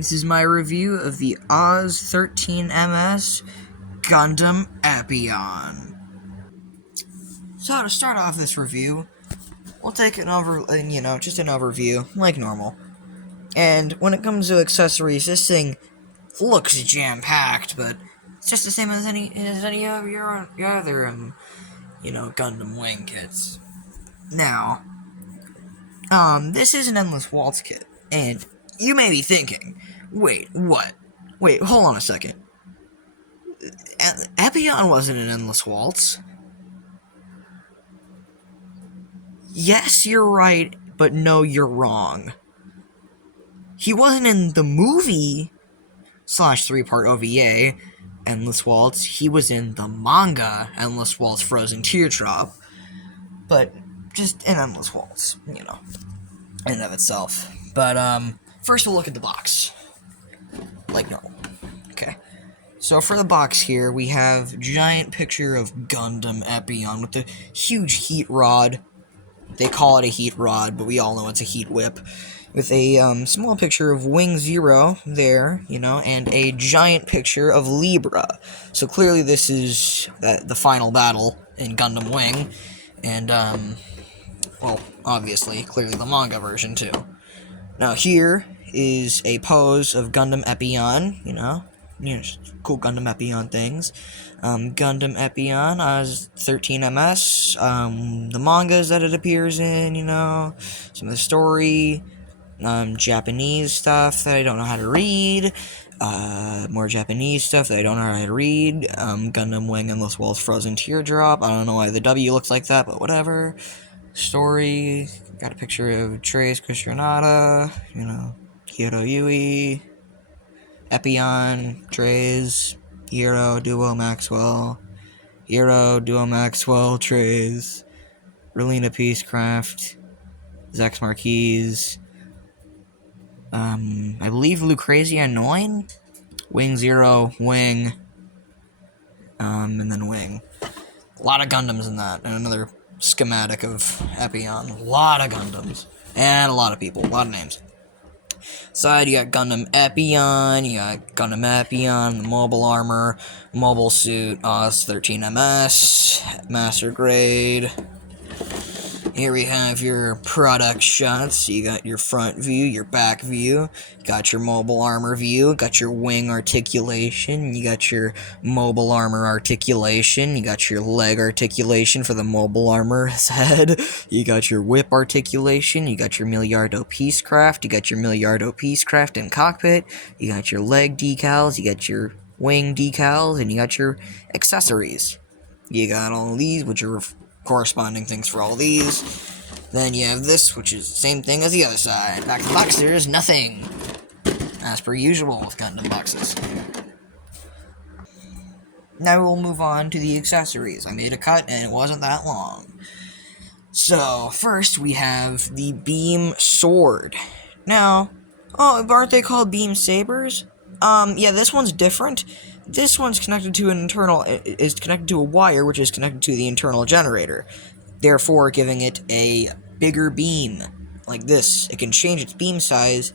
This is my review of the Oz 13MS Gundam EPYON. So to start off this review, we'll take just an overview, like normal. And when it comes to accessories, this thing looks jam-packed, but it's just the same as any of your other, Gundam Wing kits. Now, this is an Endless Waltz kit, and you may be thinking, wait, what? Wait, hold on a second. EPYON wasn't an Endless Waltz. Yes, you're right, but no, you're wrong. He wasn't in the movie / 3-part OVA Endless Waltz. He was in the manga Endless Waltz Frozen Teardrop, but just an Endless Waltz, in and of itself. But first we'll look at the box, like normal. Okay, so for the box here, we have giant picture of Gundam EPYON with the huge heat rod. They call it a heat rod, but we all know it's a heat whip. With a small picture of Wing 0 there, and a giant picture of Libra. So clearly this is the final battle in Gundam Wing, and, well, obviously, clearly the manga version too. Now here is a pose of Gundam EPYON, cool Gundam EPYON things. Gundam EPYON Oz 13MS, the mangas that it appears in, some of the story, Japanese stuff that I don't know how to read, more Japanese stuff that I don't know how to read, Gundam Wing Endless Waltz Frozen Teardrop. I don't know why the W looks like that, but whatever. Story, got a picture of Trace Christianata, Hiro Yui, EPYON, Trace, Hiro, Duo Maxwell, Trace, Relina Peacecraft, Zex Marquise, I believe Lucrezia 9, Wing 0, Wing, and then Wing. A lot of Gundams in that, and another schematic of EPYON. A lot of Gundams, and a lot of people, a lot of names. Side, you got Gundam EPYON, the mobile armor, mobile suit, Oz 13MS, master grade. Here we have your product shots. You got your front view, your back view, got your mobile armor view, got your wing articulation, you got your mobile armor articulation, you got your leg articulation for the mobile armor's head, you got your whip articulation, you got your Milliardo Peacecraft, you got your Milliardo Peacecraft in cockpit, you got your leg decals, you got your wing decals, and you got your accessories. You got all these, which are corresponding things for all these. Then you have this, which is the same thing as the other side. Back to the box, there is nothing, as per usual with Gundam boxes. Now we'll move on to the accessories. I made a cut, and it wasn't that long. So, first we have the beam sword. Now, aren't they called beam sabers? Yeah, this one's different. This one's connected to a wire, which is connected to the internal generator, therefore giving it a bigger beam, like this. It can change its beam size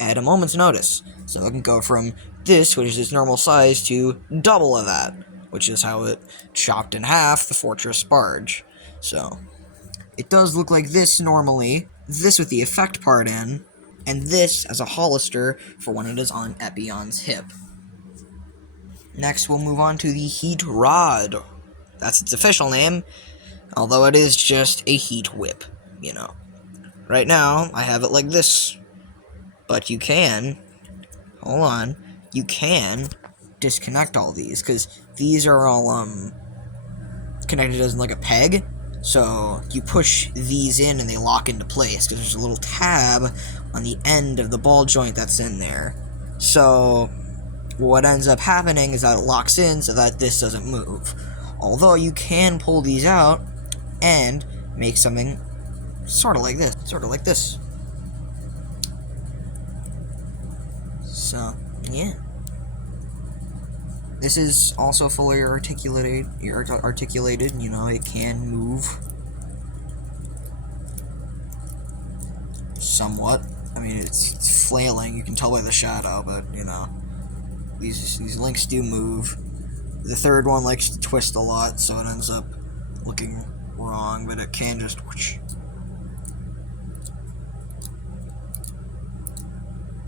at a moment's notice, so it can go from this, which is its normal size, to double of that, which is how it chopped in half the Fortress barge. So, it does look like this normally, this with the effect part in, and this as a Hollister for when it is on EPYON's hip. Next, we'll move on to the heat rod. That's its official name, although it is just a heat whip, Right now, I have it like this, but you can disconnect all these, because these are all, connected as like a peg, so you push these in and they lock into place, because there's a little tab on the end of the ball joint that's in there. So what ends up happening is that it locks in so that this doesn't move. Although you can pull these out and make something sort of like this. So, yeah. This is also fully articulated, it can move somewhat. I mean, it's flailing. You can tell by the shadow, but you know, these links do move. The third one likes to twist a lot, so it ends up looking wrong, but it can just whoosh.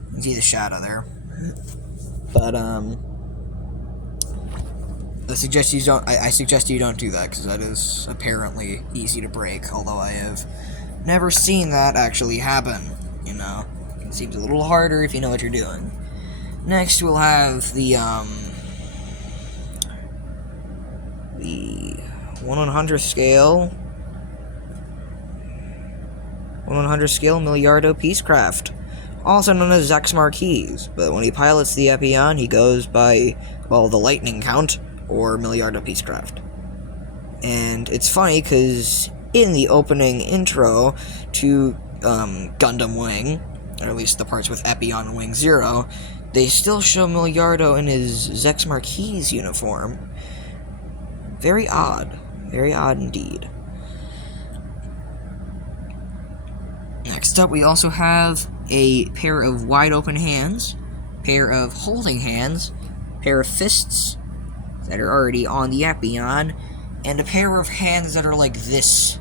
You can see the shadow there. But I suggest you don't do that, because that is apparently easy to break, although I have never seen that actually happen, you know. It seems a little harder if you know what you're doing. Next we'll have the 1/100th scale 1/100th scale Milliardo Peacecraft, also known as Zex Marquise, but when he pilots the EPYON, he goes by, well, the Lightning Count, or Milliardo Peacecraft. And it's funny, because in the opening intro to Gundam Wing, or at least the parts with EPYON and Wing Zero, they still show Milliardo in his Zex Marquise uniform. Very odd indeed. Next up, we also have a pair of wide open hands, pair of holding hands, pair of fists that are already on the EPYON, and a pair of hands that are like this,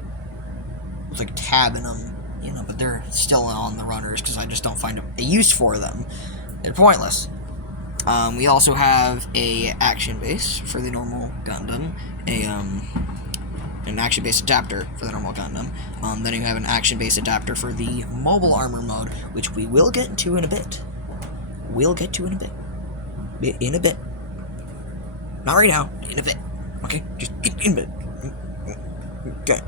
with like tab in them, you know, but they're still on the runners because I just don't find a use for them. They're pointless. We also have a action base for the normal Gundam, an action base adapter for the normal Gundam. Then you have an action base adapter for the mobile armor mode, which we will get to in a bit. In a bit. Not right now, in a bit. Okay? Just in a bit. Okay.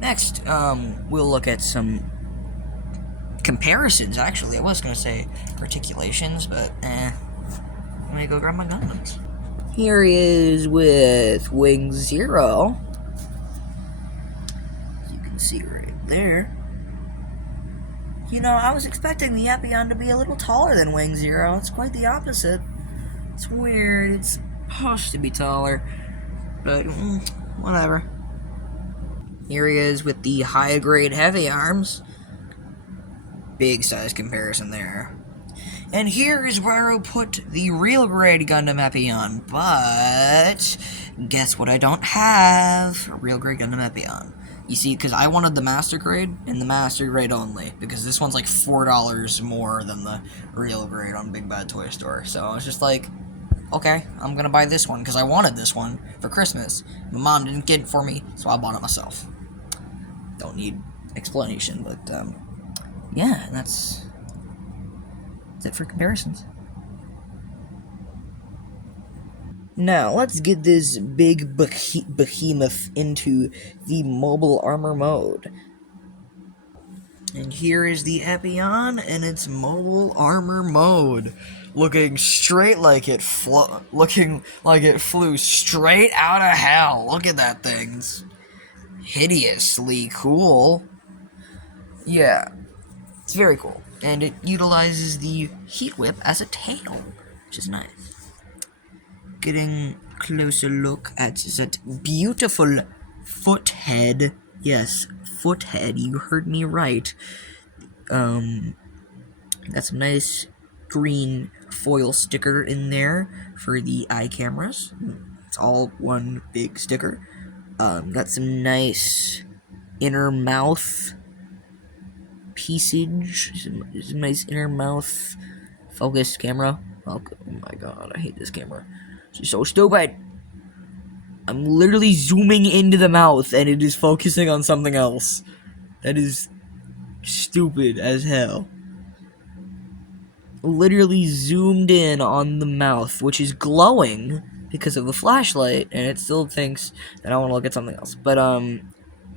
Next, we'll look at some comparisons, actually. I was going to say articulations, but, let me go grab my Gundams. Here he is with Wing Zero. As you can see right there. You know, I was expecting the EPYON to be a little taller than Wing Zero. It's quite the opposite. It's weird. It's supposed to be taller. But, whatever. Here he is with the high-grade heavy arms. Big size comparison there. And here is where I'll put the real grade Gundam EPYON. But guess what I don't have? A real grade Gundam EPYON. You see, because I wanted the master grade, and the master grade only. Because this one's like $4 more than the real grade on Big Bad Toy Store. So I was just like, okay, I'm gonna buy this one, because I wanted this one for Christmas. My mom didn't get it for me, so I bought it myself. Don't need explanation, but, yeah, that's it for comparisons. Now, let's get this big behemoth into the mobile armor mode. And here is the EPYON in its mobile armor mode. Looking straight like it flew straight out of hell. Look at that thing. It's hideously cool. Yeah, it's very cool. And it utilizes the heat whip as a tail, which is nice. Getting a closer look at that beautiful foot head. Yes, foot head, you heard me right. Got some nice green foil sticker in there for the eye cameras. It's all one big sticker. Got some nice inner mouth piecage. Some nice inner mouth focus camera. Oh my god, I hate this camera. It's so stupid. I'm literally zooming into the mouth and it is focusing on something else. That is stupid as hell. Literally zoomed in on the mouth, which is glowing because of the flashlight, and it still thinks that I want to look at something else. But,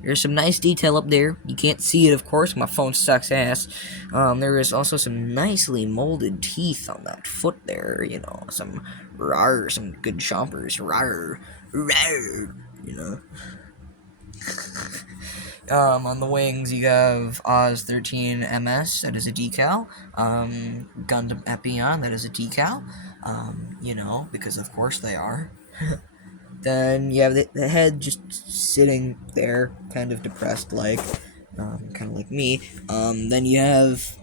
There's some nice detail up there. You can't see it, of course. My phone sucks ass. There is also some nicely molded teeth on that foot there. You know, some good chompers. Rawr, rawr, you know. On the wings, you have Oz 13 MS, that is a decal. Gundam EPYON, that is a decal. You know, because of course they are. Then you have the head just sitting there, kind of depressed, kind of like me. Then you have,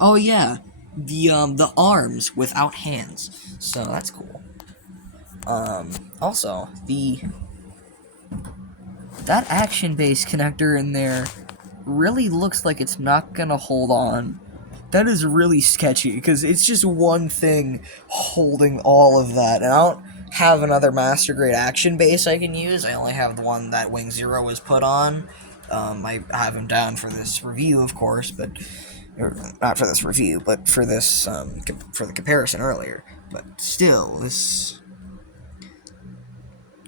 oh yeah, the arms without hands. So that's cool. Also, that action base connector in there really looks like it's not gonna hold on. That is really sketchy, because it's just one thing holding all of that, and I don't have another master grade action base I can use. I only have the one that Wing Zero was put on. I have him down for this review, of course, but not for this review, but for this for the comparison earlier. But still, this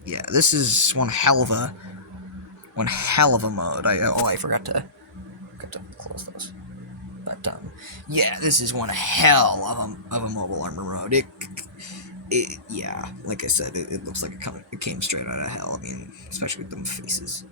is one hell of a mode. I forgot to close those. But yeah, this is one hell of a mobile armor mode. Yeah, like I said, it looks like it came straight out of hell. I mean, especially with them faces.